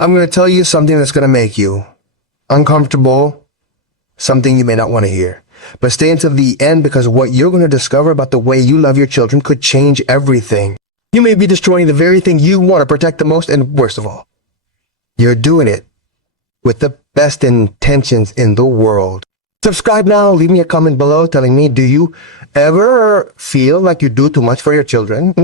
I'm going to tell you something that's going to make you uncomfortable, something you may not want to hear. But stay until the end, because what you're going to discover about the way you love your children could change everything. You may be destroying the very thing you want to protect the most, and worst of all, you're doing it with the best intentions in the world. Subscribe now. Leave me a comment below telling me, do you ever feel like you do too much for your children?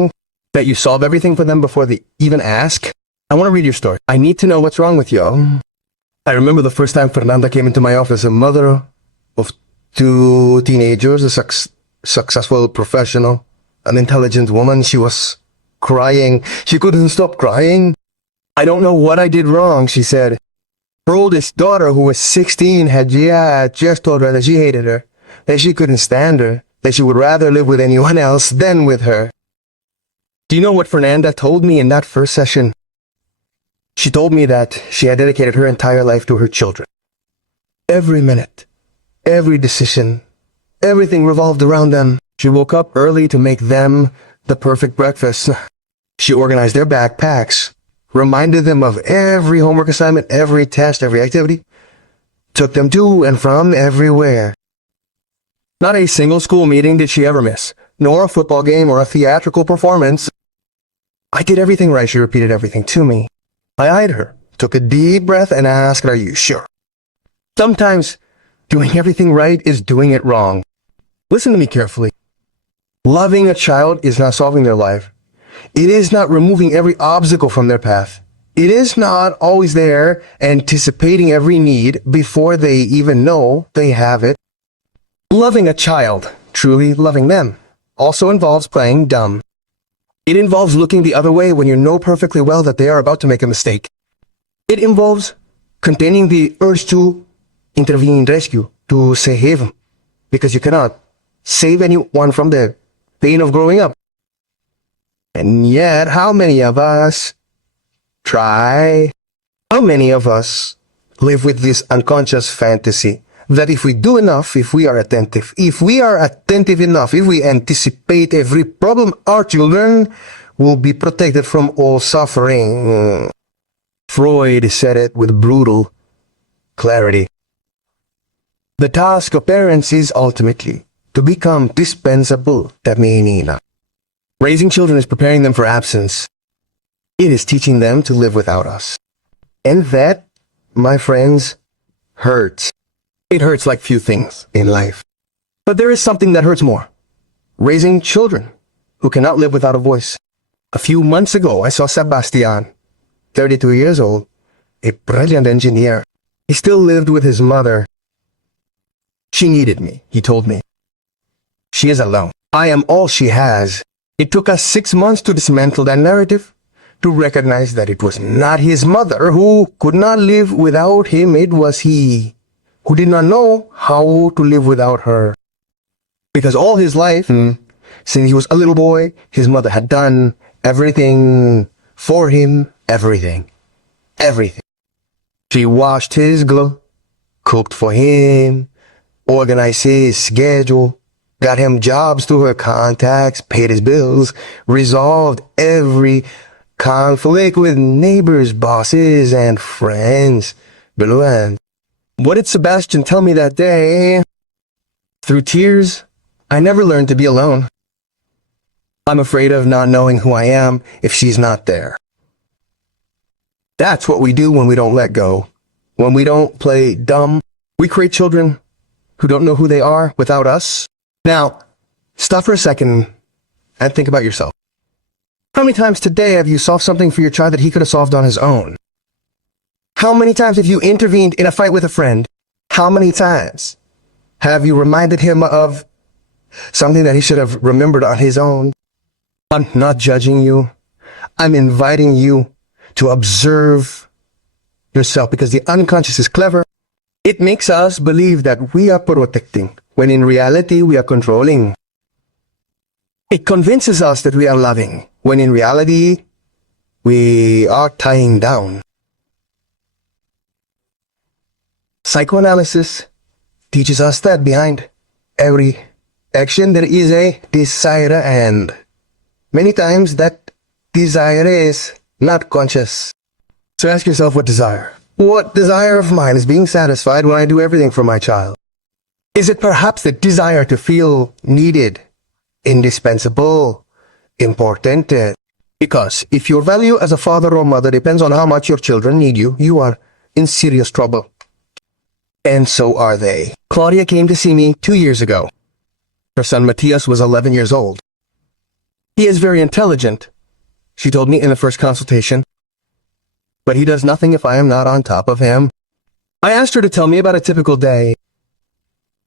That you solve everything for them before they even ask? I want to read your story. I need to know what's wrong with you. I remember the first time Fernanda came into my office, a mother of 2 teenagers, a successful professional, an intelligent woman. She was crying. She couldn't stop crying. I don't know what I did wrong, she said. Her oldest daughter, who was 16, had just told her that she hated her, that she couldn't stand her, that she would rather live with anyone else than with her. Do you know what Fernanda told me in that first session? She told me that she had dedicated her entire life to her children. Every minute, every decision, everything revolved around them. She woke up early to make them the perfect breakfast. She organized their backpacks, reminded them of every homework assignment, every test, every activity, took them to and from everywhere. Not a single school meeting did she ever miss, nor a football game or a theatrical performance. I did everything right, she repeated everything to me. I eyed her, took a deep breath, and asked, are you sure? Sometimes doing everything right is doing it wrong. Listen to me carefully. Loving a child is not solving their life. It is not removing every obstacle from their path. It is not always there anticipating every need before they even know they have it. Loving a child, truly loving them, also involves playing dumb. It involves looking the other way when you know perfectly well that they are about to make a mistake. It involves containing the urge to intervene, rescue, to save, because you cannot save anyone from the pain of growing up. And yet, how many of us try? How many of us live with this unconscious fantasy that if we do enough, if we are attentive enough, if we anticipate every problem, our children will be protected from all suffering. Freud said it with brutal clarity. The task of parents is ultimately to become dispensable. Raising children is preparing them for absence. It is teaching them to live without us. And that, my friends, hurts. It hurts like few things in life. But there is something that hurts more. Raising children who cannot live without a voice. A few months ago, I saw Sebastian, 32 years old, a brilliant engineer. He still lived with his mother. She needed me, he told me. She is alone. I am all she has. It took us 6 months to dismantle that narrative, to recognize that it was not his mother who could not live without him. It was he who did not know how to live without her. Because all his life, since he was a little boy, his mother had done everything for him, everything. She washed his clothes, cooked for him, organized his schedule, got him jobs through her contacts, paid his bills, resolved every conflict with neighbors, bosses, and friends. Below. What did Sebastian tell me that day? Through tears, I never learned to be alone. I'm afraid of not knowing who I am if she's not there. That's what we do when we don't let go. When we don't play dumb, we create children who don't know who they are without us. Now, stop for a second and think about yourself. How many times today have you solved something for your child that he could have solved on his own? How many times have you intervened in a fight with a friend? How many times have you reminded him of something that he should have remembered on his own? I'm not judging you. I'm inviting you to observe yourself, because the unconscious is clever. It makes us believe that we are protecting, when in reality we are controlling. It convinces us that we are loving, when in reality we are tying down. Psychoanalysis teaches us that behind every action there is a desire, and many times that desire is not conscious. So ask yourself what desire. What desire of mine is being satisfied when I do everything for my child? Is it perhaps the desire to feel needed, indispensable, important? Because if your value as a father or mother depends on how much your children need you, you are in serious trouble. And so are they. Claudia came to see me 2 years ago. Her son Matthias was 11 years old. He is very intelligent, she told me in the first consultation. But he does nothing if I am not on top of him. I asked her to tell me about a typical day.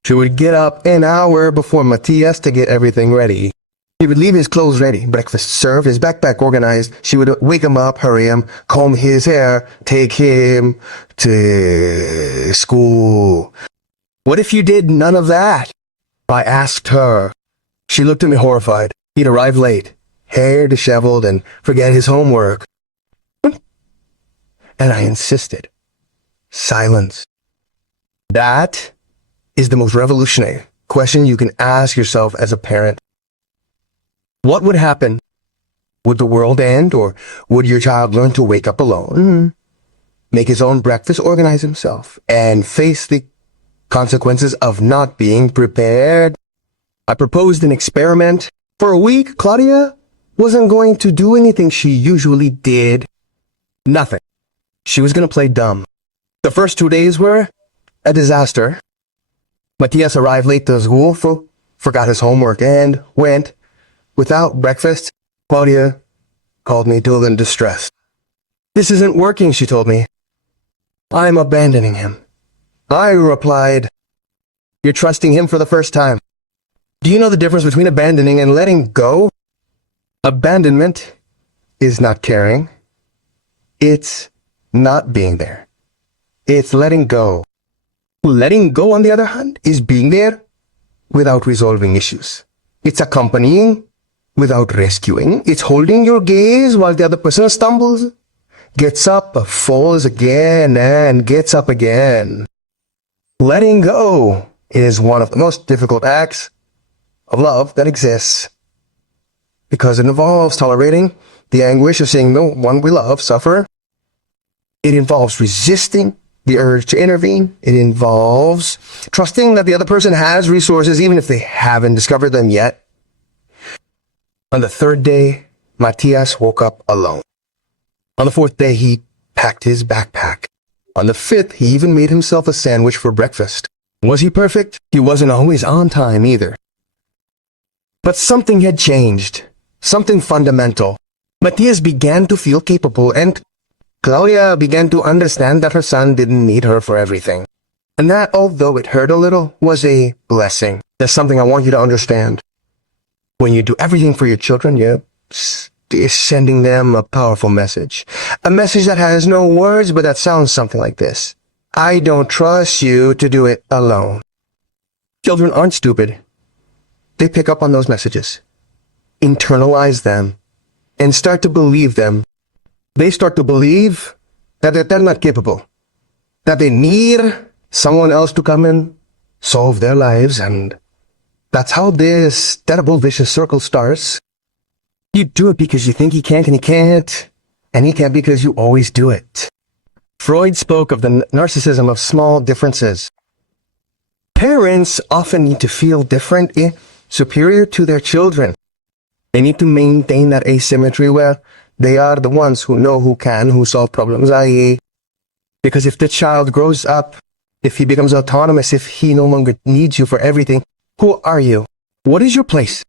She would get up an hour before Matthias to get everything ready. He would leave his clothes ready, breakfast served, his backpack organized. She would wake him up, hurry him, comb his hair, take him to school. What if you did none of that? I asked her. She looked at me horrified. He'd arrive late, hair disheveled, and forget his homework. And I insisted. Silence. That is the most revolutionary question you can ask yourself as a parent. What would happen? Would the world end, or would your child learn to wake up alone, make his own breakfast, organize himself, and face the consequences of not being prepared? I proposed an experiment. For a week, Claudia wasn't going to do anything she usually did. Nothing. She was going to play dumb. The first 2 days were a disaster. Matthias arrived late to school, forgot his homework, and went without breakfast. Claudia called me dull and distressed. This isn't working, she told me. I'm abandoning him. I replied, you're trusting him for the first time. Do you know the difference between abandoning and letting go? Abandonment is not caring. It's not being there. It's letting go. Letting go, on the other hand, is being there without resolving issues. It's accompanying without rescuing. It's holding your gaze while the other person stumbles, gets up, falls again, and gets up again. Letting go is one of the most difficult acts of love that exists, because it involves tolerating the anguish of seeing the one we love suffer. It involves resisting the urge to intervene. It involves trusting that the other person has resources, even if they haven't discovered them yet. On the third day, Matthias woke up alone. On the fourth day, he packed his backpack. On the fifth, he even made himself a sandwich for breakfast. Was he perfect? He wasn't always on time either. But something had changed. Something fundamental. Matthias began to feel capable, and Claudia began to understand that her son didn't need her for everything. And that, although it hurt a little, was a blessing. There's something I want you to understand. When you do everything for your children, you're sending them a powerful message. A message that has no words, but that sounds something like this. I don't trust you to do it alone. Children aren't stupid. They pick up on those messages, internalize them, and start to believe them. They start to believe that they're not capable, that they need someone else to come and solve their lives, and that's how this terrible vicious circle starts. You do it because you think he can't, and he can't because you always do it. Freud spoke of the narcissism of small differences. Parents often need to feel different, superior to their children. They need to maintain that asymmetry where they are the ones who know, who solve problems, i.e., because if the child grows up, if he becomes autonomous, if he no longer needs you for everything, who are you? What is your place?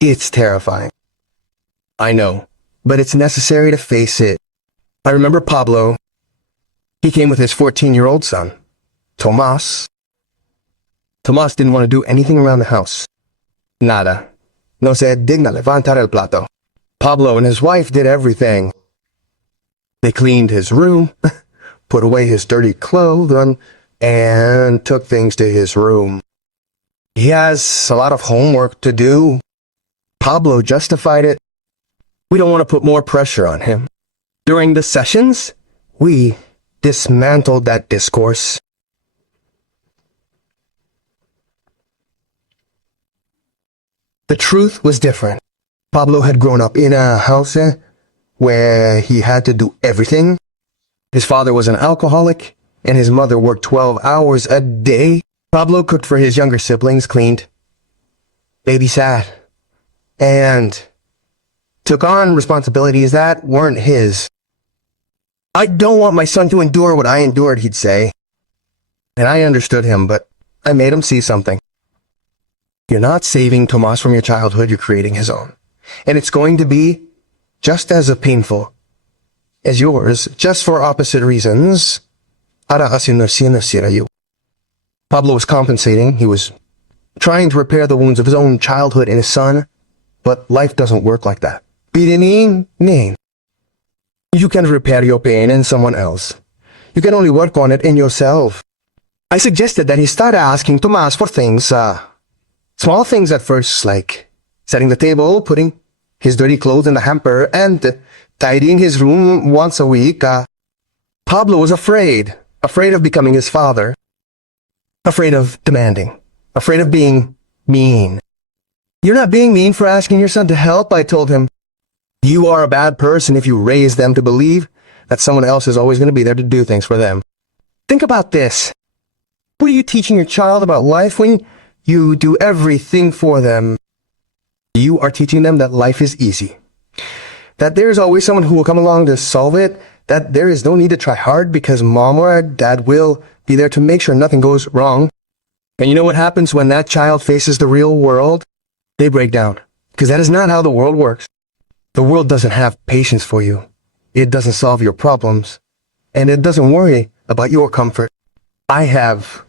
It's terrifying. I know, but it's necessary to face it. I remember Pablo. He came with his 14-year-old son, Tomas. Tomas didn't want to do anything around the house. Nada. No se digna levantar el plato. Pablo and his wife did everything. They cleaned his room, put away his dirty clothes, and took things to his room. He has a lot of homework to do. Pablo justified it. We don't want to put more pressure on him. During the sessions, we dismantled that discourse. The truth was different. Pablo had grown up in a house where he had to do everything His father was an alcoholic, and his mother worked 12 hours a day. Pablo cooked for his younger siblings, cleaned, babysat, and took on responsibilities that weren't his. I don't want my son to endure what I endured, he'd say. And I understood him, but I made him see something. You're not saving Tomas from your childhood, you're creating his own. And it's going to be just as painful as yours, just for opposite reasons. Pablo was compensating. He was trying to repair the wounds of his own childhood in his son, but life doesn't work like that. You can repair your pain in someone else. You can only work on it in yourself. I suggested that he start asking Tomas for things, small things at first, like setting the table, putting his dirty clothes in the hamper, and tidying his room once a week. Pablo was afraid of becoming his father, afraid of demanding, afraid of being mean. You're not being mean for asking your son to help, I told him. You are a bad person if you raise them to believe that someone else is always going to be there to do things for them. Think about this. What are you teaching your child about life when you do everything for them? You are teaching them that life is easy, that there's always someone who will come along to solve it, that there is no need to try hard because mom or dad will be there to make sure nothing goes wrong. And you know what happens when that child faces the real world? They break down, because that is not how the world works. The world doesn't have patience for you. It doesn't solve your problems, and it doesn't worry about your comfort. I have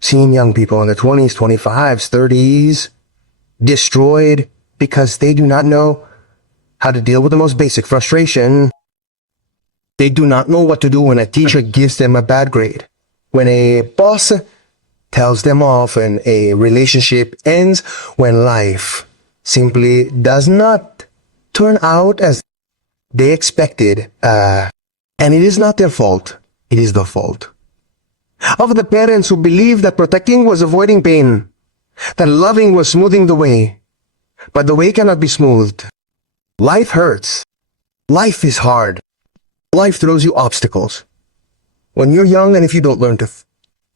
seen young people in their 20s, 25s, 30s destroyed because they do not know how to deal with the most basic frustration. They do not know what to do when a teacher gives them a bad grade, when a boss tells them off, and a relationship ends, when life simply does not turn out as they expected. And it is not their fault. It is the fault of the parents who believed that protecting was avoiding pain, that loving was smoothing the way. But the way cannot be smoothed. Life hurts. Life is hard. Life throws you obstacles. When you're young, and if you don't learn to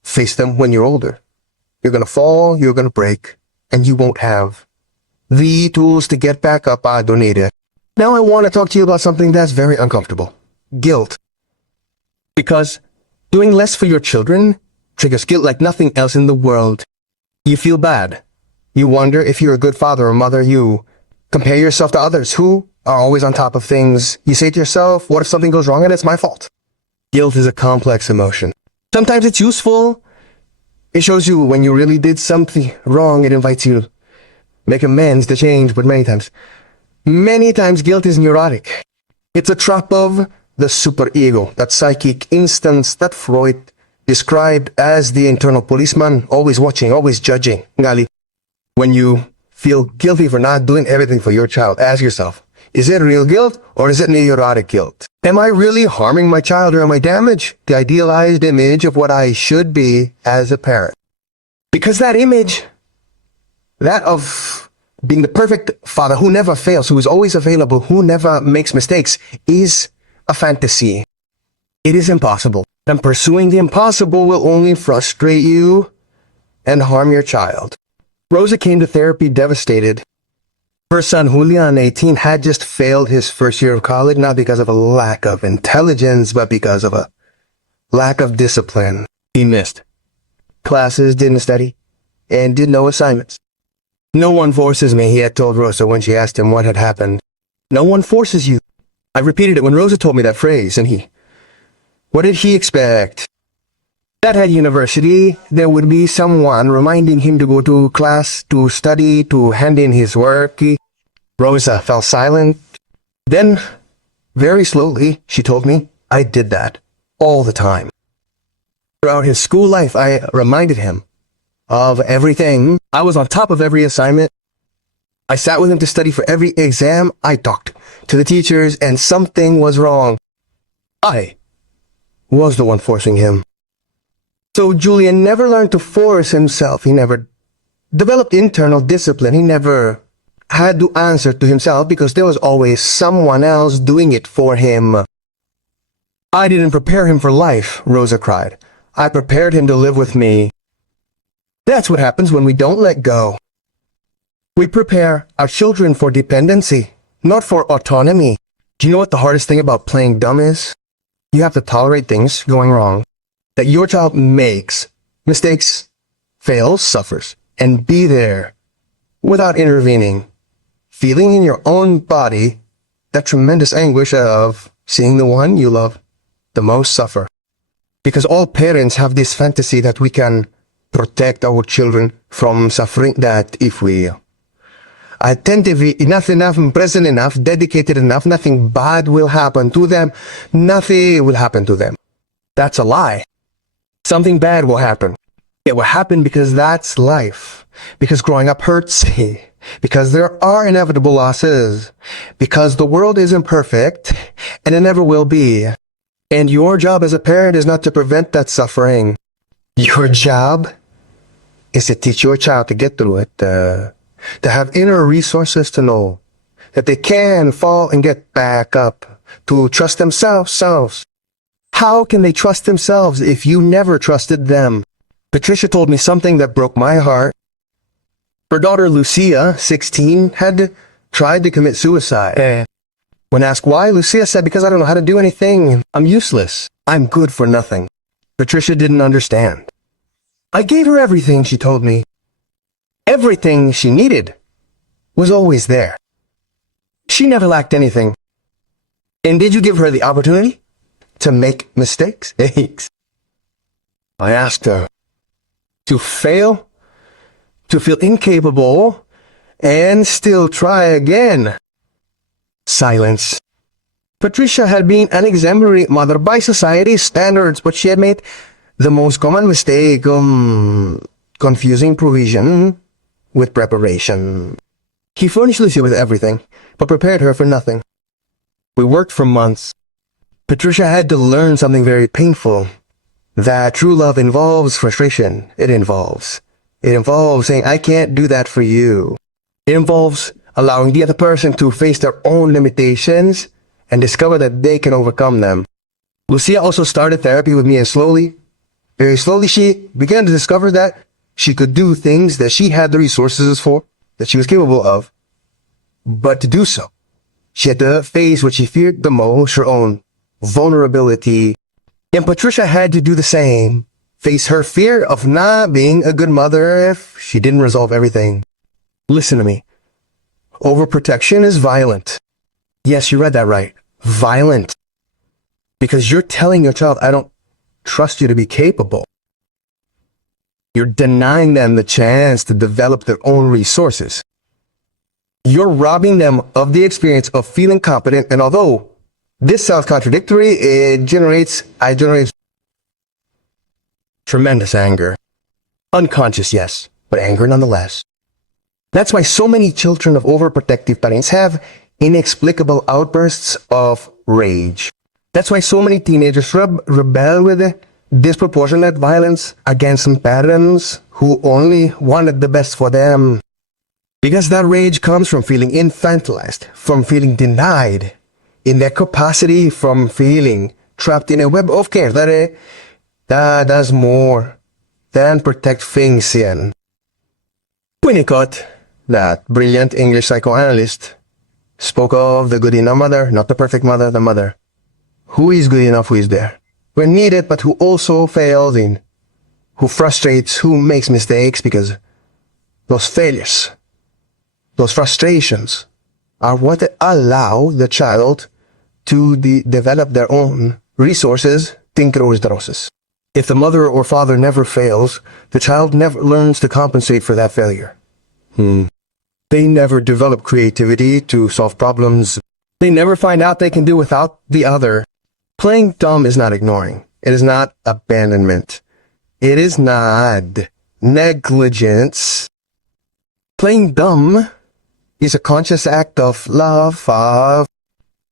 face them when you're older, you're going to fall, you're going to break, and you won't have the tools to get back up. Now I want to talk to you about something that's very uncomfortable. Guilt. Because doing less for your children triggers guilt like nothing else in the world. You feel bad. You wonder if you're a good father or mother. You compare yourself to others who are always on top of things. You say to yourself, what if something goes wrong and it's my fault? Guilt is a complex emotion. Sometimes it's useful. It shows you when you really did something wrong. It invites you to make amends, to change, but many times guilt is neurotic. It's a trap of the superego, that psychic instance that Freud described as the internal policeman, always watching, always judging. When you feel guilty for not doing everything for your child, ask yourself, is it real guilt or is it neurotic guilt? Am I really harming my child, or am I damaging the idealized image of what I should be as a parent? Because that image, that of being the perfect father who never fails, who is always available, who never makes mistakes, is a fantasy. It is impossible. And pursuing the impossible will only frustrate you and harm your child. Rosa came to therapy devastated. Her son, Julian, 18, had just failed his first year of college, not because of a lack of intelligence, but because of a lack of discipline. He missed classes, didn't study, and did no assignments. No one forces me, he had told Rosa when she asked him what had happened. No one forces you. I repeated it when Rosa told me that phrase, and what did he expect? That at university, there would be someone reminding him to go to class, to study, to hand in his work. Rosa fell silent. Then, very slowly, she told me, I did that all the time. Throughout his school life, I reminded him of everything. I was on top of every assignment. I sat with him to study for every exam. I talked to the teachers, and something was wrong. I was the one forcing him. So Julian never learned to force himself. He never developed internal discipline. He never had to answer to himself because there was always someone else doing it for him. I didn't prepare him for life, Rosa cried. I prepared him to live with me. That's what happens when we don't let go. We prepare our children for dependency, not for autonomy. Do you know what the hardest thing about playing dumb is? You have to tolerate things going wrong, that your child makes mistakes, fails, suffers, and be there without intervening, feeling in your own body that tremendous anguish of seeing the one you love the most suffer. Because all parents have this fantasy that we can protect our children from suffering, that if we attentive enough, present enough, dedicated enough, nothing bad will happen to them. Nothing will happen to them. That's a lie. Something bad will happen. It will happen because that's life. Because growing up hurts. Because there are inevitable losses. Because the world isn't perfect, and it never will be. And your job as a parent is not to prevent that suffering. Your job is to teach your child to get through it, to have inner resources to know that they can fall and get back up, to trust themselves. How can they trust themselves if you never trusted them? Patricia told me something that broke my heart. Her daughter Lucia, 16, had tried to commit suicide. When asked why, Lucia said, because I don't know how to do anything. I'm useless. I'm good for nothing. Patricia didn't understand. I gave her everything, she told me. Everything she needed was always there. She never lacked anything. And did you give her the opportunity to make mistakes? I asked her to fail, to feel incapable, and still try again. Silence. Patricia had been an exemplary mother by society's standards, but she had made the most common mistake, confusing provision with preparation. He furnished Lucia with everything, but prepared her for nothing. We worked for months. Patricia had to learn something very painful, that true love involves frustration. It involves saying, I can't do that for you. It involves allowing the other person to face their own limitations and discover that they can overcome them. Lucia also started therapy with me, and very slowly, she began to discover that she could do things that she had the resources for, that she was capable of. But to do so, she had to face what she feared the most, her own vulnerability. And Patricia had to do the same, face her fear of not being a good mother if she didn't resolve everything. Listen to me. Overprotection is violent. Yes, you read that right. Violent. Because you're telling your child, I don't trust you to be capable. You're denying them the chance to develop their own resources. You're robbing them of the experience of feeling competent, and although this sounds contradictory, it generates tremendous anger. Unconscious, yes, but anger nonetheless. That's why so many children of overprotective parents have inexplicable outbursts of rage. That's why so many teenagers rebel with disproportionate violence against some parents who only wanted the best for them. Because that rage comes from feeling infantilized, from feeling denied in their capacity, from feeling trapped in a web of care that does more than protect things in. Winnicott, that brilliant English psychoanalyst, spoke of the good enough mother, not the perfect mother, the mother who is good enough, who is there when needed, but who also fails in, who frustrates, who makes mistakes, because those failures, those frustrations are what allow the child to develop their own resources, tinkerosdroses. If the mother or father never fails, the child never learns to compensate for that failure. They never develop creativity to solve problems. They never find out they can do without the other. Playing dumb is not ignoring. It is not abandonment. It is not negligence. Playing dumb is a conscious act of love.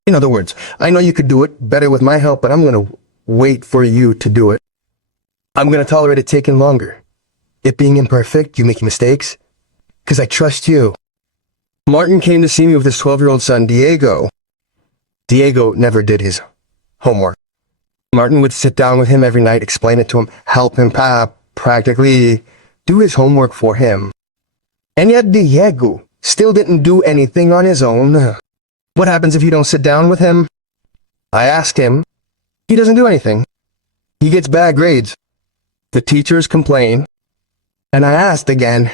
In other words, I know you could do it better with my help, but I'm going to wait for you to do it. I'm going to tolerate it taking longer. It being imperfect, you making mistakes, because I trust you. Martin came to see me with his 12-year-old son, Diego. Diego never did his homework. Martin would sit down with him every night, explain it to him, help him practically do his homework for him. And yet Diego still didn't do anything on his own. What happens if you don't sit down with him? I asked him. He doesn't do anything. He gets bad grades. The teachers complain. And I asked again.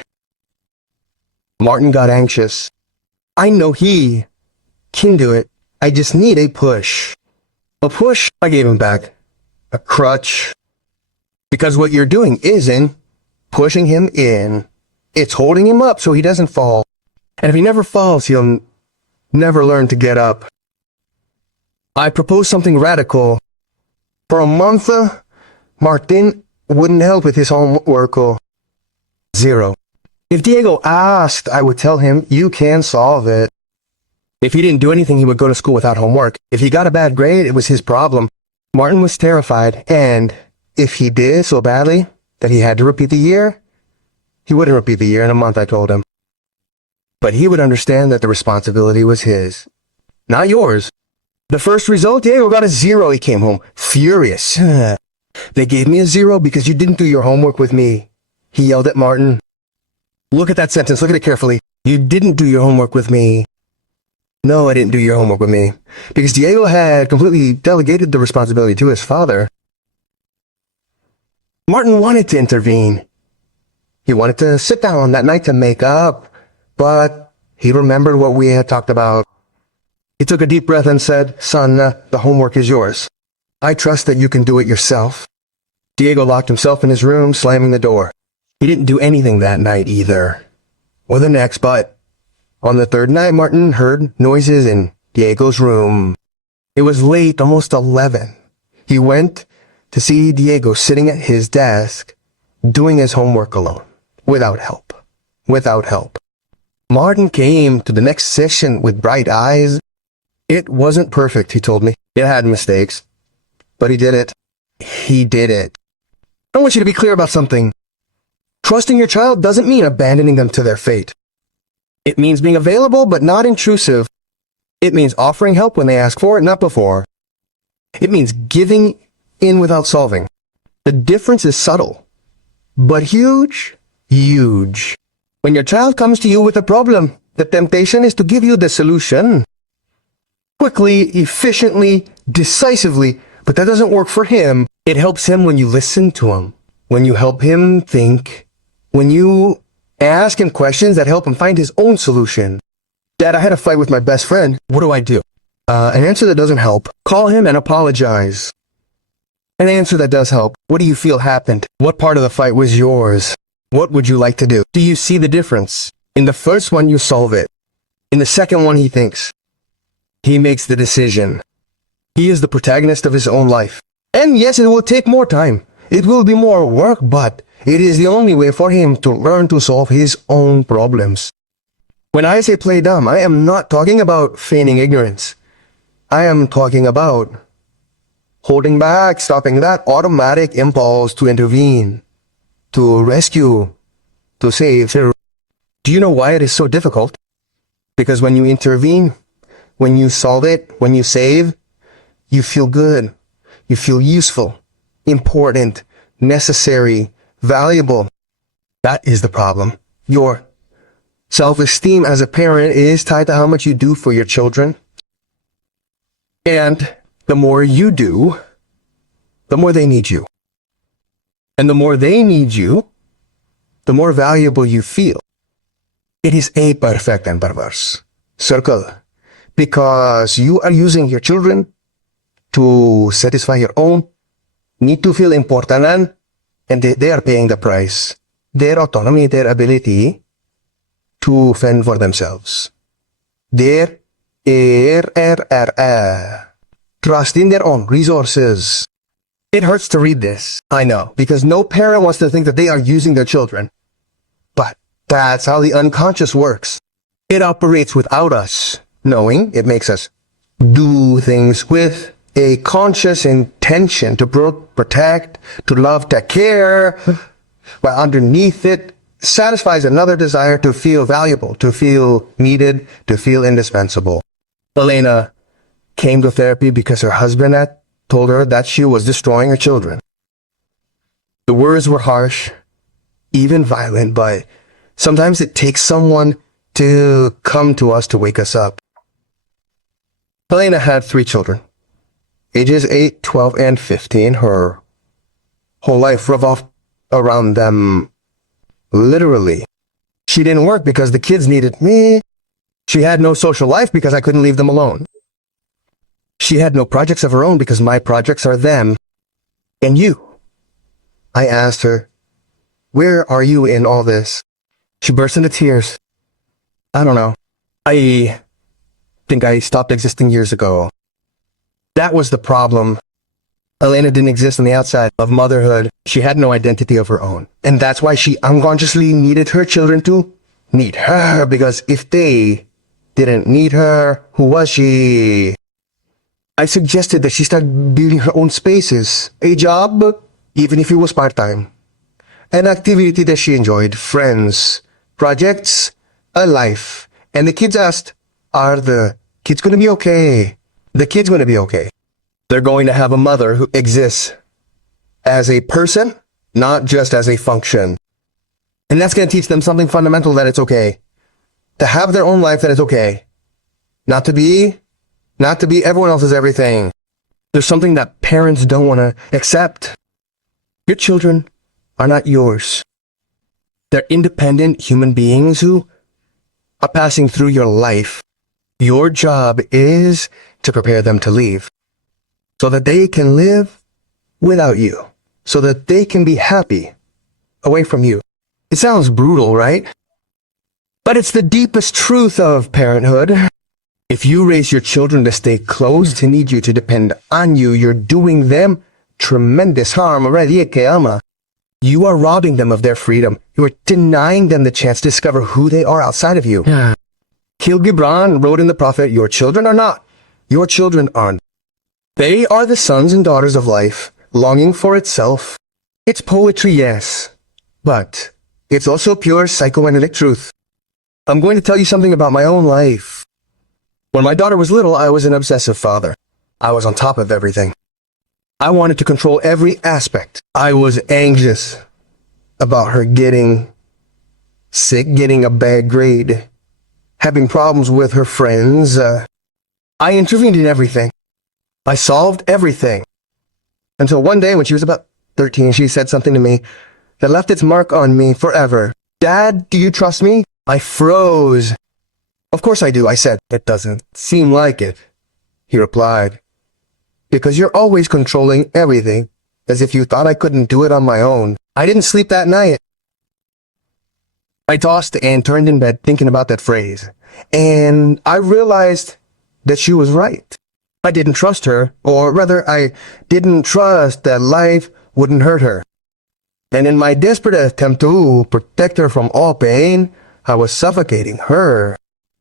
Martin got anxious. I know he can do it. I just need a push. A push I gave him back. A crutch. Because what you're doing isn't pushing him in. It's holding him up so he doesn't fall. And if he never falls, he'll never learn to get up. I proposed something radical. For a month, Martin wouldn't help with his homework. Zero. If Diego asked, I would tell him, you can solve it. If he didn't do anything, he would go to school without homework. If he got a bad grade, it was his problem. Martin was terrified, and if he did so badly that he had to repeat the year, he wouldn't repeat the year in a month, I told him. But he would understand that the responsibility was his, not yours. The first result, Diego got a 0. He came home furious. They gave me a 0 because you didn't do your homework with me. He yelled at Martin. Look at that sentence. Look at it carefully. You didn't do your homework with me. No, I didn't do your homework with me. Because Diego had completely delegated the responsibility to his father. Martin wanted to intervene. He wanted to sit down that night to make up, but he remembered what we had talked about. He took a deep breath and said, son, the homework is yours. I trust that you can do it yourself. Diego locked himself in his room, slamming the door. He didn't do anything that night either, or the next, but on the third night, Martin heard noises in Diego's room. It was late, almost 11. He went to see Diego sitting at his desk, doing his homework alone, without help. Martin came to the next session with bright eyes. It wasn't perfect, he told me. It had mistakes, but he did it. He did it. I want you to be clear about something. Trusting your child doesn't mean abandoning them to their fate. It means being available but not intrusive. It means offering help when they ask for it, not before. It means giving in without solving. The difference is subtle, but huge. When your child comes to you with a problem, the temptation is to give you the solution. Quickly, efficiently, decisively, but that doesn't work for him. It helps him when you listen to him, when you help him think, when you ask him questions that help him find his own solution. Dad, I had a fight with my best friend. What do I do? An answer that doesn't help. Call him and apologize. An answer that does help. What do you feel happened? What part of the fight was yours? What would you like to do? Do you see the difference? In the first one, you solve it. In the second one, he thinks. He makes the decision. He is the protagonist of his own life. And yes, it will take more time. It will be more work, but it is the only way for him to learn to solve his own problems. When I say play dumb, I am not talking about feigning ignorance. I am talking about holding back, stopping that automatic impulse to intervene, to rescue, to save. Do you know why it is so difficult? Because when you intervene, when you solve it, when you save, you feel good. You feel useful, important, necessary, valuable. That is the problem. Your self-esteem as a parent is tied to how much you do for your children. And the more you do, the more they need you. And the more they need you, the more valuable you feel. It is a perfect and perverse circle, because you are using your children to satisfy your own need to feel important, and they are paying the price. Their autonomy, their ability to fend for themselves. Their trust in their own resources. It hurts to read this, I know, because no parent wants to think that they are using their children. But that's how the unconscious works. It operates without us knowing. It makes us do things with a conscious intention to protect, to love, to care, while underneath it satisfies another desire to feel valuable, to feel needed, to feel indispensable. Elena came to therapy because her husband at told her that she was destroying her children. The words were harsh, even violent, but sometimes it takes someone to come to us to wake us up. Helena had 3 children, ages 8, 12, and 15. Her whole life revolved around them, literally. She didn't work because the kids needed me. She had no social life because I couldn't leave them alone. She had no projects of her own because my projects are them and you. I asked her, where are you in all this? She burst into tears. I don't know. I think I stopped existing years ago. That was the problem. Elena didn't exist on the outside of motherhood. She had no identity of her own. And that's why she unconsciously needed her children to need her, because if they didn't need her, who was she? I suggested that she start building her own spaces, a job, even if it was part-time, an activity that she enjoyed, friends, projects, a life. And the kids asked, are the kids going to be okay? The kids going to be okay. They're going to have a mother who exists as a person, not just as a function. And that's going to teach them something fundamental, that it's okay to have their own life, that it's okay not to be everyone else's everything. There's something that parents don't want to accept. Your children are not yours. They're independent human beings who are passing through your life. Your job is to prepare them to leave so that they can live without you, so that they can be happy away from you. It sounds brutal, right? But it's the deepest truth of parenthood. If you raise your children to stay close, to need you, to depend on you, you're doing them tremendous harm already. You are robbing them of their freedom. You are denying them the chance to discover who they are outside of you. Khalil Gibran wrote in The Prophet, your children are not. Your children aren't. They are the sons and daughters of life, longing for itself. It's poetry, yes, but it's also pure psychoanalytic truth. I'm going to tell you something about my own life. When my daughter was little, I was an obsessive father. I was on top of everything. I wanted to control every aspect. I was anxious about her getting sick, getting a bad grade, having problems with her friends. I intervened in everything. I solved everything. Until one day when she was about 13, she said something to me that left its mark on me forever. Dad, do you trust me? I froze. Of course I do, I said. It doesn't seem like it. He replied, because you're always controlling everything, as if you thought I couldn't do it on my own. I didn't sleep that night. I tossed and turned in bed thinking about that phrase, and I realized that she was right. I didn't trust her, or rather, I didn't trust that life wouldn't hurt her. And in my desperate attempt to protect her from all pain, I was suffocating her.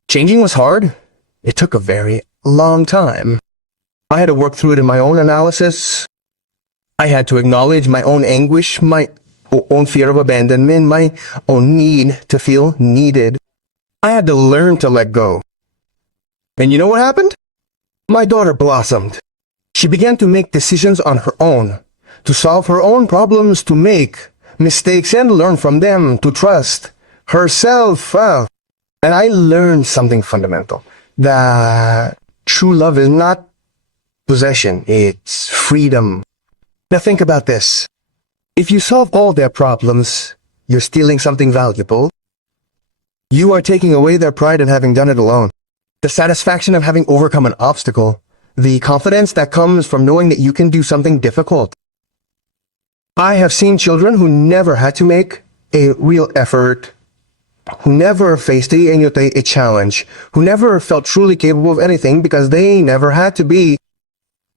Changing was hard. It took a very long time. I had to work through it in my own analysis. I had to acknowledge my own anguish, my own fear of abandonment, my own need to feel needed. I had to learn to let go. And you know what happened? My daughter blossomed. She began to make decisions on her own, to solve her own problems, to make mistakes and learn from them, to trust herself. And I learned something fundamental, that true love is not possession, it's freedom. Now think about this. If you solve all their problems, you're stealing something valuable. You are taking away their pride in having done it alone. The satisfaction of having overcome an obstacle. The confidence that comes from knowing that you can do something difficult. I have seen children who never had to make a real effort, who never faced a challenge, who never felt truly capable of anything because they never had to be.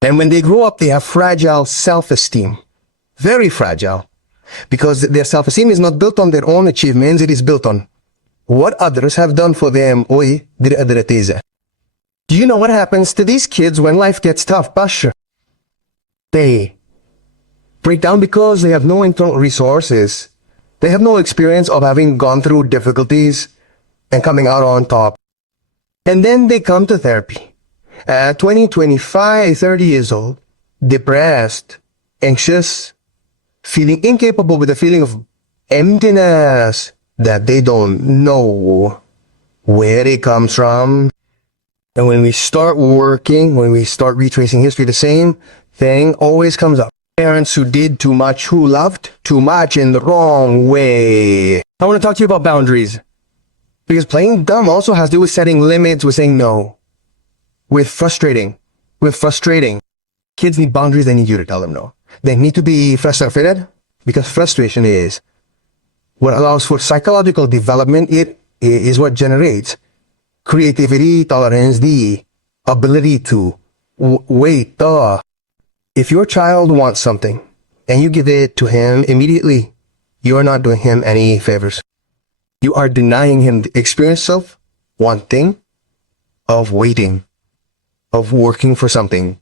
And when they grow up, they have fragile self-esteem. Very fragile. Because their self-esteem is not built on their own achievements, it is built on what others have done for them. Do you know what happens to these kids when life gets tough, Pasha? They break down because they have no internal resources. They have no experience of having gone through difficulties and coming out on top. And then they come to therapy. At 20, 25, 30 years old, depressed, anxious, feeling incapable with a feeling of emptiness that they don't know where it comes from. And when we start working, when we start retracing history, the same thing always comes up. Parents who did too much, who loved too much in the wrong way. I want to talk to you about boundaries. Because playing dumb also has to do with setting limits, with saying no. With frustrating. Kids need boundaries, they need you to tell them no. They need to be frustrated, because frustration is what allows for psychological development. It is what generates creativity, tolerance, the ability to wait. If your child wants something and you give it to him immediately, you are not doing him any favors. You are denying him the experience of wanting, of waiting, of working for something,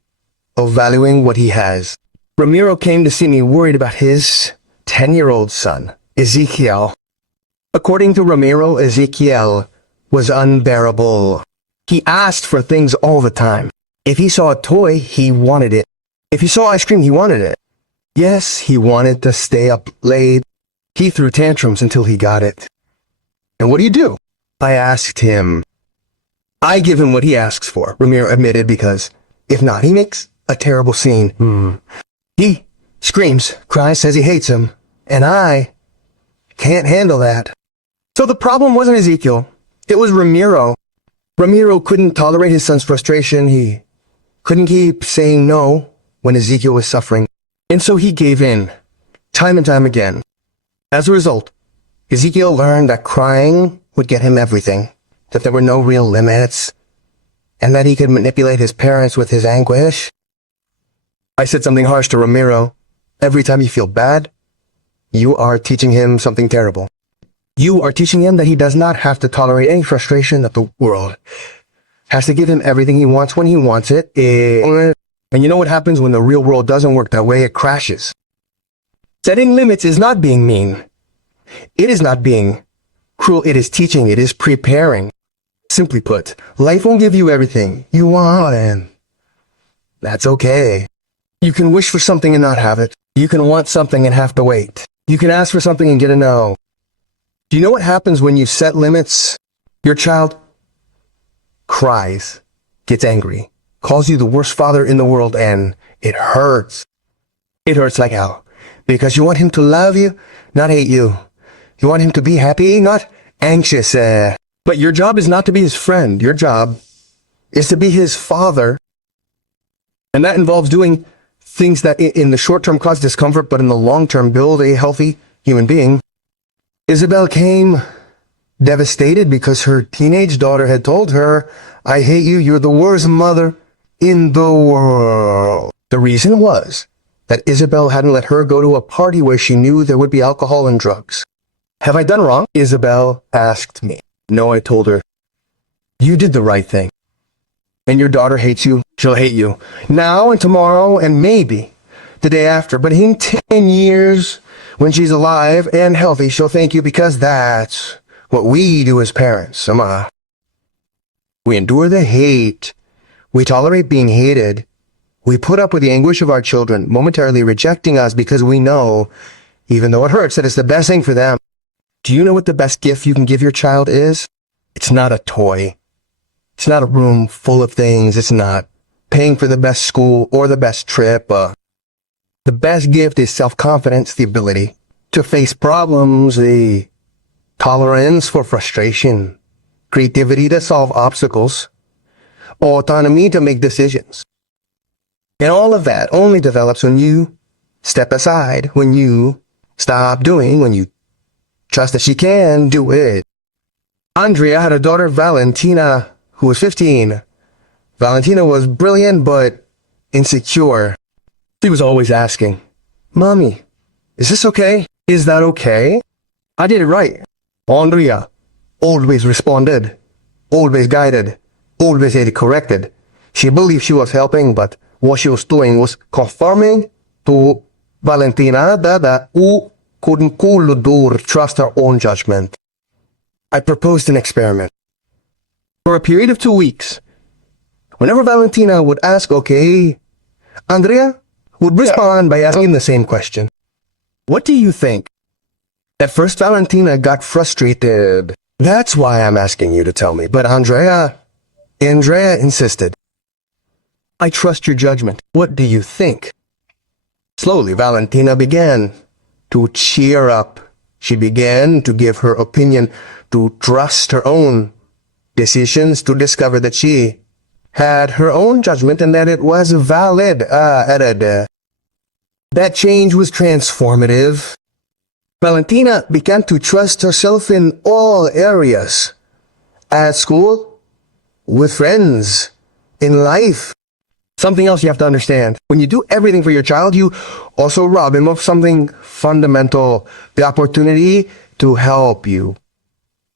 of valuing what he has. Ramiro came to see me worried about his 10-year-old son, Ezekiel. According to Ramiro, Ezekiel was unbearable. He asked for things all the time. If he saw a toy, he wanted it. If he saw ice cream, he wanted it. Yes, he wanted to stay up late. He threw tantrums until he got it. And what do? I asked him. I give him what he asks for, Ramiro admitted, because if not, he makes a terrible scene. He screams, cries, says he hates him, and I can't handle that. So the problem wasn't Ezekiel. It was Ramiro. Ramiro couldn't tolerate his son's frustration. He couldn't keep saying no when Ezekiel was suffering. And so he gave in, time and time again. As a result, Ezekiel learned that crying would get him everything, that there were no real limits, and that he could manipulate his parents with his anguish. I said something harsh to Ramiro. Every time you feel bad, you are teaching him something terrible. You are teaching him that he does not have to tolerate any frustration, that the world has to give him everything he wants when he wants it. And you know what happens when the real world doesn't work that way? It crashes. Setting limits is not being mean. It is not being cruel. It is teaching. It is preparing. Simply put, life won't give you everything you want, and that's okay. You can wish for something and not have it. You can want something and have to wait. You can ask for something and get a no. Do you know what happens when you set limits? Your child cries, gets angry, calls you the worst father in the world, and it hurts. It hurts like hell. Because you want him to love you, not hate you. You want him to be happy, not anxious. But your job is not to be his friend. Your job is to be his father. And that involves doing things that in the short term cause discomfort, but in the long term build a healthy human being. Isabel came devastated because her teenage daughter had told her, "I hate you, you're the worst mother in the world." The reason was that Isabel hadn't let her go to a party where she knew there would be alcohol and drugs. "Have I done wrong?" Isabel asked me. No, I told her. "You did the right thing. And your daughter hates you, she'll hate you. Now and tomorrow and maybe the day after. But in 10 years, when she's alive and healthy, she'll thank you, because that's what we do as parents. We endure the hate. We tolerate being hated. We put up with the anguish of our children momentarily rejecting us because we know, even though it hurts, that it's the best thing for them. Do you know what the best gift you can give your child is? It's not a toy. It's not a room full of things. It's not paying for the best school or the best trip. The best gift is self-confidence, the ability to face problems, the tolerance for frustration, creativity to solve obstacles, autonomy to make decisions. And all of that only develops when you step aside, when you stop doing, when you trust that she can do it. Andrea had a daughter, Valentina, who was 15. Valentina was brilliant, but insecure. She was always asking, "Mommy, is this okay? Is that okay? I did it right." Andrea always responded, always guided, always had it corrected. She believed she was helping, but what she was doing was conforming to Valentina who couldn't trust her own judgment. I proposed an experiment. For a period of 2 weeks, whenever Valentina would ask, "Okay, Andrea, would respond by asking the same question. What do you think? At first, Valentina got frustrated. That's why I'm asking you to tell me. But Andrea insisted. I trust your judgment. What do you think? Slowly, Valentina began to cheer up. She began to give her opinion, to trust her own decisions, to discover that she had her own judgment and that it was valid. That change was transformative. Valentina began to trust herself in all areas. At school, with friends, in life. Something else you have to understand. When you do everything for your child, you also rob him of something fundamental. The opportunity to help you.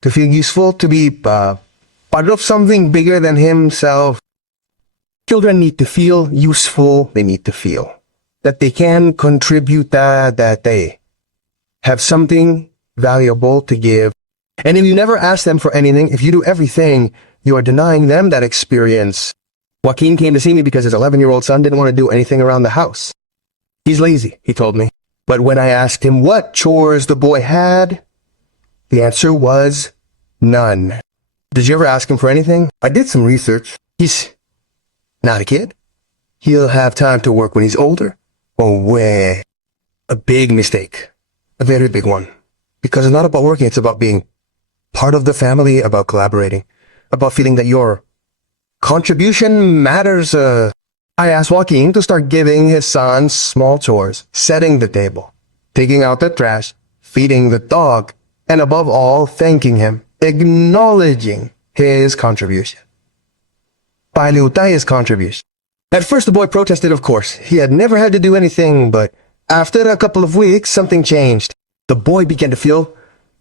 To feel useful, to be part of something bigger than himself. Children need to feel useful. They need to feel that they can contribute, that they have something valuable to give. And if you never ask them for anything, if you do everything, you are denying them that experience. Joaquin came to see me because his 11-year-old son didn't want to do anything around the house. He's lazy, he told me. But when I asked him what chores the boy had, the answer was none. Did you ever ask him for anything? I did some research. He's not a kid. He'll have time to work when he's older. Oh, way. A big mistake. A very big one. Because it's not about working, it's about being part of the family, about collaborating, about feeling that your contribution matters. I asked Joaquin to start giving his son small chores, setting the table, taking out the trash, feeding the dog, and above all, thanking him, acknowledging his contribution. Paluta his contribution. At first the boy protested, of course. He had never had to do anything, but after a couple of weeks, something changed. The boy began to feel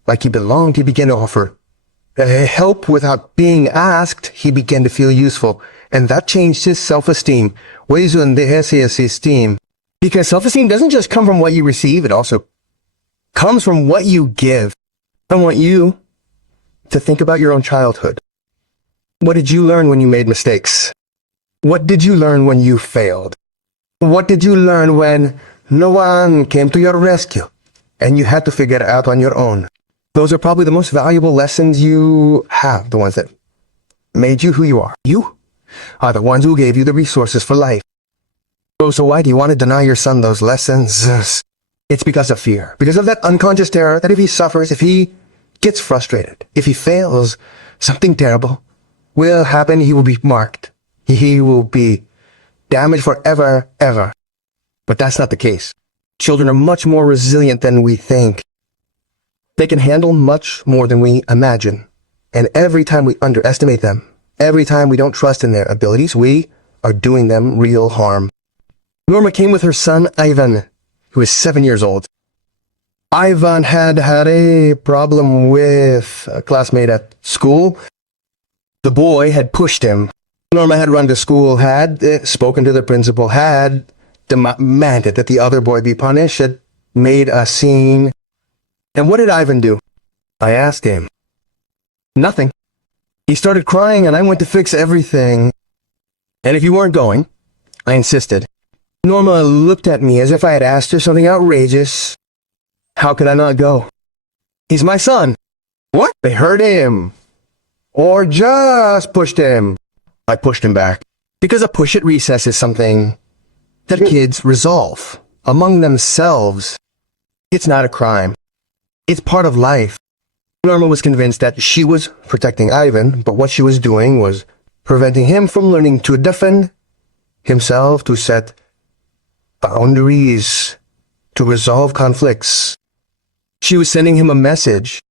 like he belonged. He began to offer help without being asked. He began to feel useful. And that changed his self-esteem. Because self-esteem doesn't just come from what you receive, it also comes from what you give. I want you to think about your own childhood. What did you learn when you made mistakes? What did you learn when you failed? What did you learn when no one came to your rescue and you had to figure it out on your own? Those are probably the most valuable lessons you have, the ones that made you who you are. You are the ones who gave you the resources for life. So why do you want to deny your son those lessons? It's because of fear. Because of that unconscious terror that if he suffers, if he gets frustrated, if he fails, something terrible will happen. He will be marked. He will be damaged forever, ever. But that's not the case. Children are much more resilient than we think. They can handle much more than we imagine. And every time we underestimate them, every time we don't trust in their abilities, we are doing them real harm. Norma came with her son, Ivan, who is 7 years old. Ivan had a problem with a classmate at school. The boy had pushed him. Norma had run to school, had spoken to the principal, had demanded that the other boy be punished, had made a scene. And what did Ivan do? I asked him. Nothing. He started crying and I went to fix everything. And if you weren't going, I insisted. Norma looked at me as if I had asked her something outrageous. How could I not go? He's my son. What? They hurt him. Or just pushed him. I pushed him back. Because a push at recess is something that kids resolve among themselves. It's not a crime. It's part of life. Norma was convinced that she was protecting Ivan, but what she was doing was preventing him from learning to defend himself, to set boundaries, to resolve conflicts. She was sending him a message.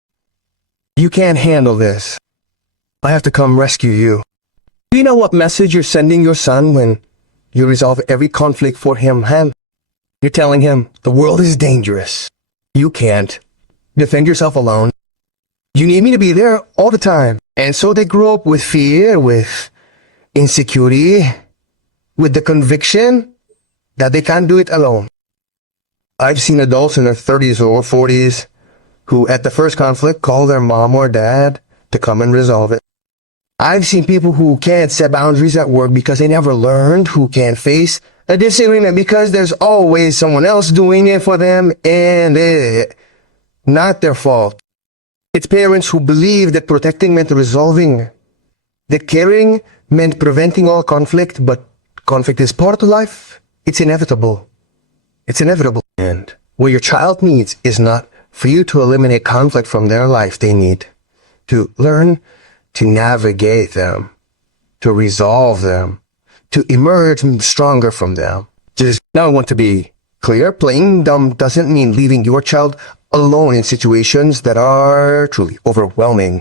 You can't handle this. I have to come rescue you. Do you know what message you're sending your son when you resolve every conflict for him? You're telling him the world is dangerous. You can't defend yourself alone. You need me to be there all the time. And so they grow up with fear, with insecurity, with the conviction that they can't do it alone. I've seen adults in their 30s or 40s who at the first conflict call their mom or dad to come and resolve it. I've seen people who can't set boundaries at work because they never learned, who can't face a disagreement because there's always someone else doing it for them and it's not their fault. It's parents who believe that protecting meant resolving, that caring meant preventing all conflict, but conflict is part of life. It's inevitable. It's inevitable. And what your child needs is not for you to eliminate conflict from their life. They need to learn to navigate them, to resolve them, to emerge stronger from them. Just now I want to be clear. Playing dumb doesn't mean leaving your child alone in situations that are truly overwhelming.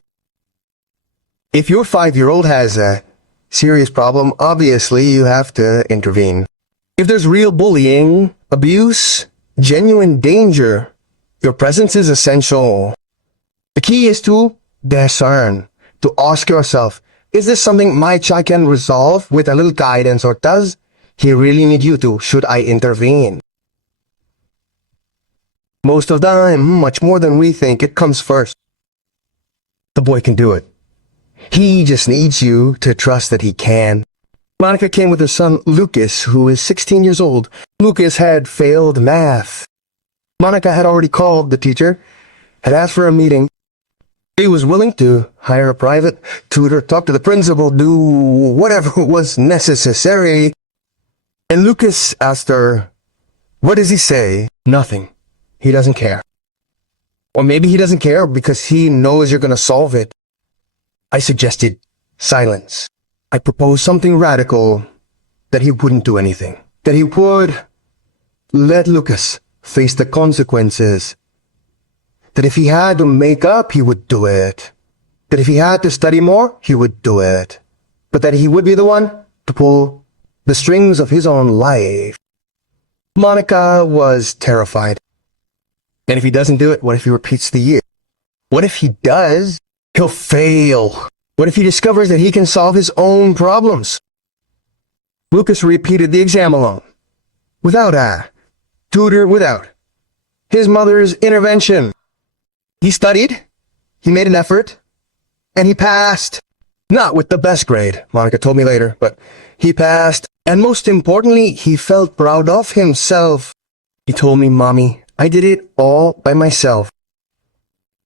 If your 5-year-old has a serious problem, obviously you have to intervene. If there's real bullying, abuse, genuine danger, your presence is essential. The key is to discern, to ask yourself, is this something my child can resolve with a little guidance, or does he really need you to? Should I intervene? Most of the time, much more than we think, it comes first. The boy can do it. He just needs you to trust that he can. Monica came with her son Lucas, who is 16 years old. Lucas had failed math. Monica had already called the teacher, had asked for a meeting. He was willing to hire a private tutor, talk to the principal, do whatever was necessary. And Lucas asked her, what does he say? Nothing. He doesn't care. Or maybe he doesn't care because he knows you're going to solve it. I suggested silence. I proposed something radical, that he wouldn't do anything. That he would let Lucas face the consequences. That if he had to make up, he would do it. That if he had to study more, he would do it. But that he would be the one to pull the strings of his own life. Monica was terrified. And if he doesn't do it, what if he repeats the year? What if he does? He'll fail. What if he discovers that he can solve his own problems? Lucas repeated the exam alone, without a tutor, without his mother's intervention. He studied, he made an effort, and he passed. Not with the best grade, Monica told me later, but he passed. And most importantly, he felt proud of himself. He told me, Mommy, I did it all by myself.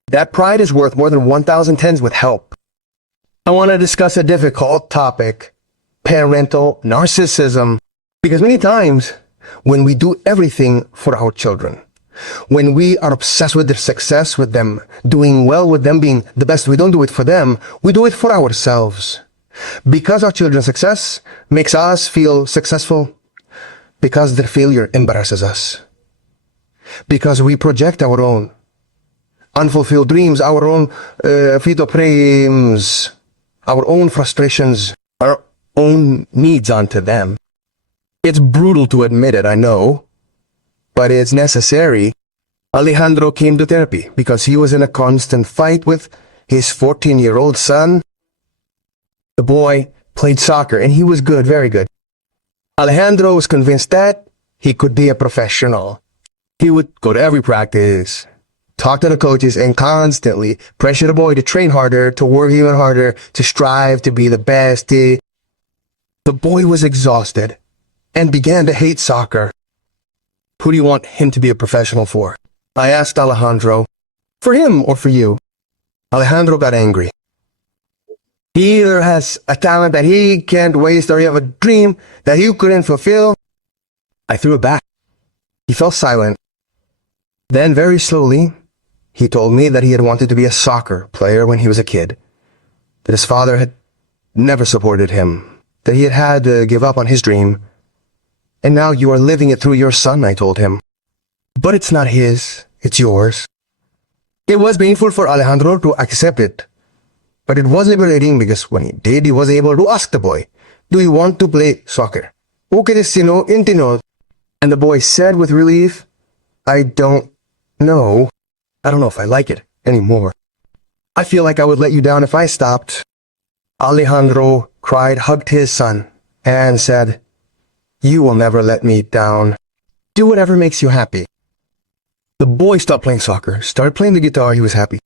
That pride is worth more than 1,000 tens with help. I want to discuss a difficult topic, parental narcissism, because many times when we do everything for our children, when we are obsessed with their success, with them doing well, with them being the best, we don't do it for them, we do it for ourselves. Because our children's success makes us feel successful, because their failure embarrasses us, because we project our own unfulfilled dreams, our own fetal dreams, our own frustrations, our own needs onto them. It's brutal to admit it, I know, but it's necessary. Alejandro came to therapy because he was in a constant fight with his 14-year-old son. The boy played soccer and he was good, very good. Alejandro was convinced that he could be a professional. He would go to every practice, talk to the coaches, and constantly pressure the boy to train harder, to work even harder, to strive to be the best. The boy was exhausted and began to hate soccer. Who do you want him to be a professional for? I asked Alejandro. For him or for you? Alejandro got angry. He either has a talent that he can't waste, or you have a dream that you couldn't fulfill. I threw it back. He fell silent. Then very slowly, he told me that he had wanted to be a soccer player when he was a kid, that his father had never supported him, that he had had to give up on his dream. And now you are living it through your son, I told him. But it's not his, it's yours. It was painful for Alejandro to accept it, but it was liberating because when he did, he was able to ask the boy, do you want to play soccer? Okay, and the boy said with relief, I don't know. I don't know if I like it anymore. I feel like I would let you down if I stopped. Alejandro cried, hugged his son, and said, you will never let me down. Do whatever makes you happy. The boy stopped playing soccer, started playing the guitar. He was happy.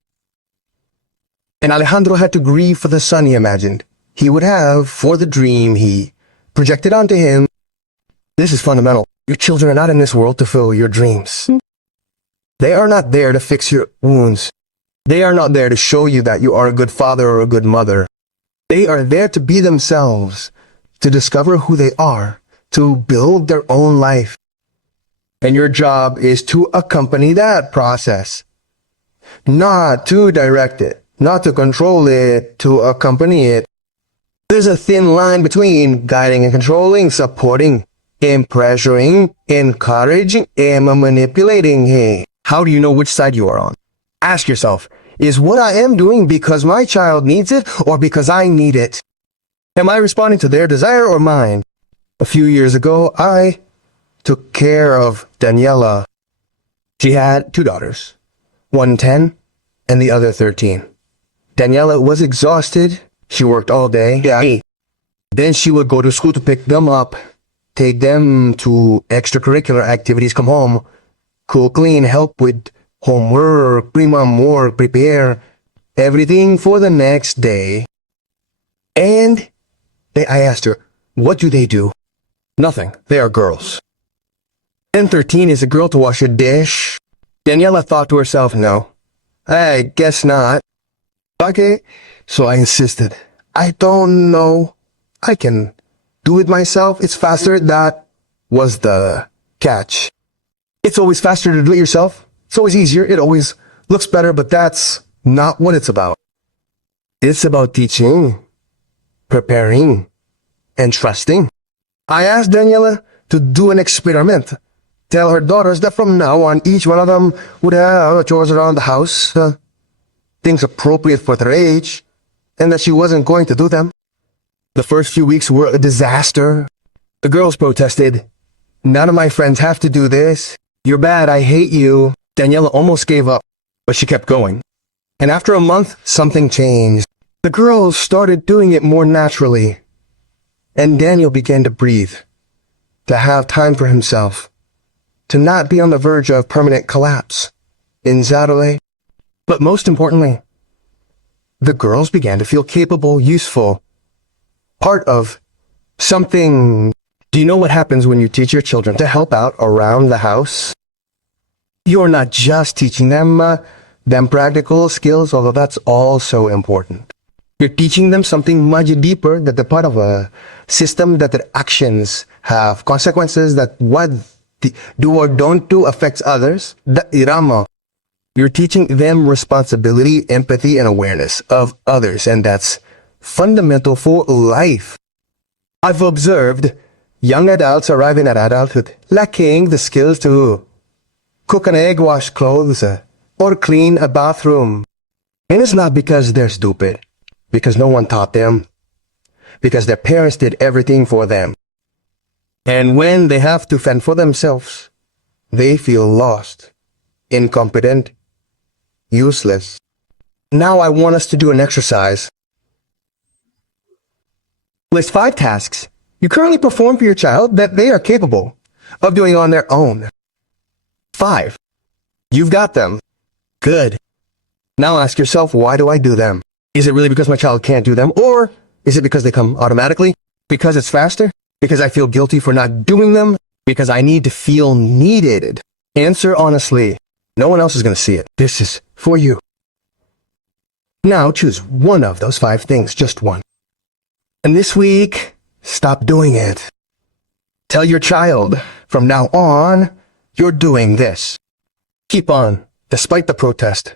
And Alejandro had to grieve for the son he imagined. he would have for the dream he projected onto him. This is fundamental. Your children are not in this world to fill your dreams. They are not there to fix your wounds. They are not there to show you that you are a good father or a good mother. They are there to be themselves, to discover who they are, to build their own life. And your job is to accompany that process. Not to direct it, not to control it, to accompany it. There's a thin line between guiding and controlling, supporting, and pressuring, encouraging, and manipulating. Hey, how do you know which side you are on? Ask yourself, is what I am doing because my child needs it or because I need it? Am I responding to their desire or mine? A few years ago, I took care of Daniela. She had 2 daughters, one 10 and the other 13. Daniela was exhausted. She worked all day. Yeah. Then she would go to school to pick them up, take them to extracurricular activities, come home, cook, clean, help with homework, pre-mom work, prepare everything for the next day. And I asked her, what do they do? Nothing. They are girls. And 13 is a girl to wash a dish. Daniela thought to herself, no, I guess not. Okay, so I insisted. I don't know. I can do it myself. It's faster. That was the catch. It's always faster to do it yourself. It's always easier. It always looks better, but that's not what it's about. It's about teaching, preparing, and trusting. I asked Daniela to do an experiment. Tell her daughters that from now on, each one of them would have chores around the house, things appropriate for their age, and that she wasn't going to do them. The first few weeks were a disaster. The girls protested. None of my friends have to do this. You're bad. I hate you. Daniela almost gave up, but she kept going. And after a month, something changed. The girls started doing it more naturally. And Daniel began to breathe, to have time for himself, to not be on the verge of permanent collapse. In Zadole. But most importantly, the girls began to feel capable, useful, part of something. Do you know what happens when you teach your children to help out around the house? You're not just teaching them practical skills, although that's also important. You're teaching them something much deeper, that they're part of a system, that their actions have consequences, that what they do or don't do affects others. You're teaching them responsibility, empathy, and awareness of others, and that's fundamental for life. I've observed young adults arriving at adulthood lacking the skills to cook an egg, wash clothes, or clean a bathroom. And it's not because they're stupid, because no one taught them, because their parents did everything for them. And when they have to fend for themselves, they feel lost, incompetent, useless. Now I want us to do an exercise. List 5 tasks you currently perform for your child that they are capable of doing on their own. 5. You've got them. Good. Now ask yourself, why do I do them? Is it really because my child can't do them? Or is it because they come automatically? Because it's faster? Because I feel guilty for not doing them? Because I need to feel needed? Answer honestly. No one else is going to see it. This is for you. Now choose one of those 5 things, just one. And this week, stop doing it. Tell your child, from now on, you're doing this. Keep on, despite the protest,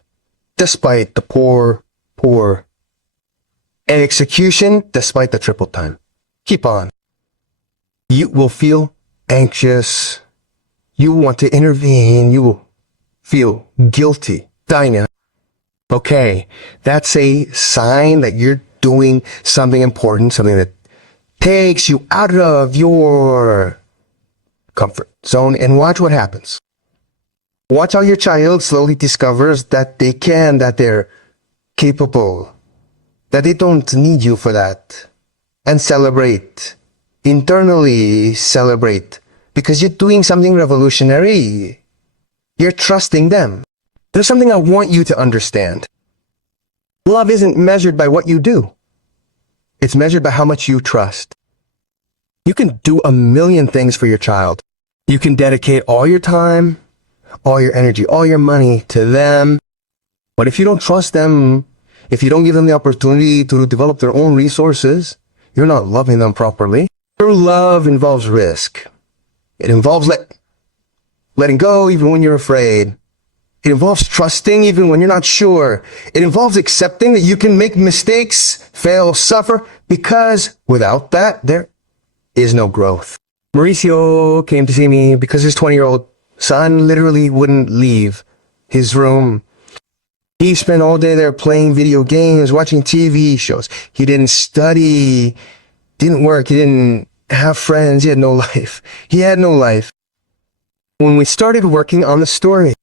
despite the poor execution, despite the triple time. Keep on. You will feel anxious. You want to intervene. You will feel guilty. Dinah. Okay, that's a sign that you're doing something important, something that takes you out of your comfort zone, and watch what happens. Watch how your child slowly discovers that they can, that they're capable, that they don't need you for that. And celebrate. Internally celebrate. Because you're doing something revolutionary. You're trusting them. There's something I want you to understand. Love isn't measured by what you do. It's measured by how much you trust. You can do a million things for your child. You can dedicate all your time, all your energy, all your money to them. But if you don't trust them, if you don't give them the opportunity to develop their own resources, you're not loving them properly. True love involves risk. It involves letting go even when you're afraid. It involves trusting even when you're not sure. It involves accepting that you can make mistakes, fail, suffer, because without that, there is no growth. Mauricio came to see me because his 20-year-old son literally wouldn't leave his room. He spent all day there playing video games, watching TV shows. He didn't study, didn't work, he didn't have friends, he had no life. He had no life. When we started working on the story,